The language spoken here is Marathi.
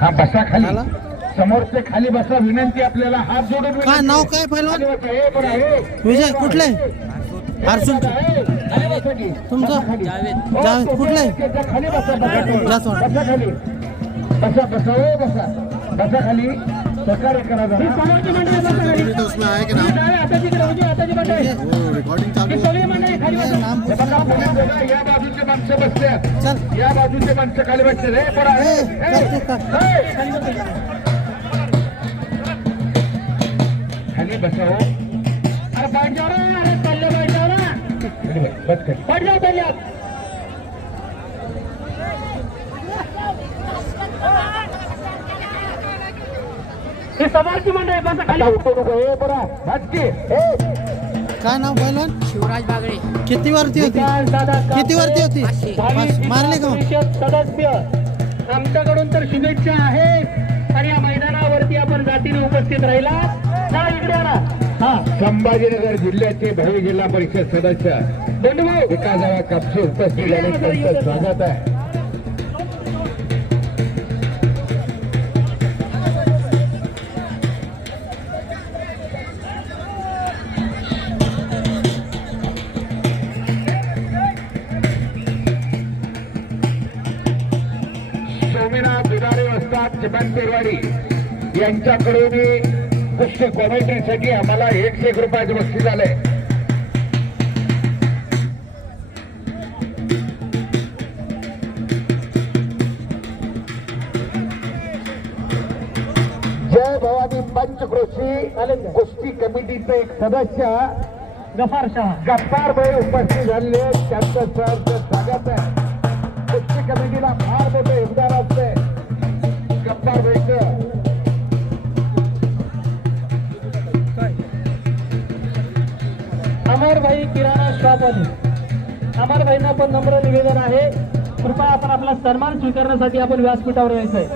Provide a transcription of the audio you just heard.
हा बसा खाली, समोरचे खाली बसा विनंती आपल्याला, हात जोडून काय विनंती. नाव काय पहिलवान? हे बरं आहे. विजय कुठले? अर्जुन तुमचं जावेद कुठले? खाली बसा, बसा जास्वंड. बसा खाली, बसा बसा हो बसा, बसा खाली, सहकार्य करा जरा. उसमें आहे की नाम रिकॉर्डिंग चालू नाम हे बघा, पुढे बघा, या बाजूचे माणसं बसतात, चल या बाजूचे माणसं खाली बसते रे. बरं आहे. खाली बसा हो. अरे बैठ जाओ रे, अरे पल्ले बैठ जाओ ना. बस कर, बैठ जाओ पल्ले. हे समाजची मंडळी बसा खाली, उठू नको. हे बरं भाजकी. काय नाव पहिलवान? शिवराज बागडे. किती वरती होती? किती वरती होती? मारले का मग? सदस्य आमच्याकडून तर शुभेच्छा आहेत आणि या मैदानावरती आपण जातीने उपस्थित राहिला. चला इकडे आणा. हा, संभाजीनगर जिल्ह्याचे भावी जिल्हा परिषद सदस्य बंधुभाऊ विकासराव कापसे उपस्थित झाले, त्यांचं स्वागत आहे. सोमीनाथ दुधारे वस्ताद चिमण पेरवाडी यांच्याकडून कुस्ती कॉमेंट्रीसाठी आम्हाला 101 रुपयाचं बक्षीस झालंय. जय भवानी पंचक्रोशी कुस्ती कमिटीचे एक सदस्य गफ्फार भाई उपस्थित झालेले, त्यांचं सरचं स्वागत आहे. कुस्ती कमिटीला फार मोठं योगदान असते गफ्फार भाईचं. अमर भाई किराणा शॉप आहे. अमर भाईंना पण नम्र निवेदन आहे, कृपया आपण आपला सन्मान स्वीकारण्यासाठी आपण व्यासपीठावर यायचंय.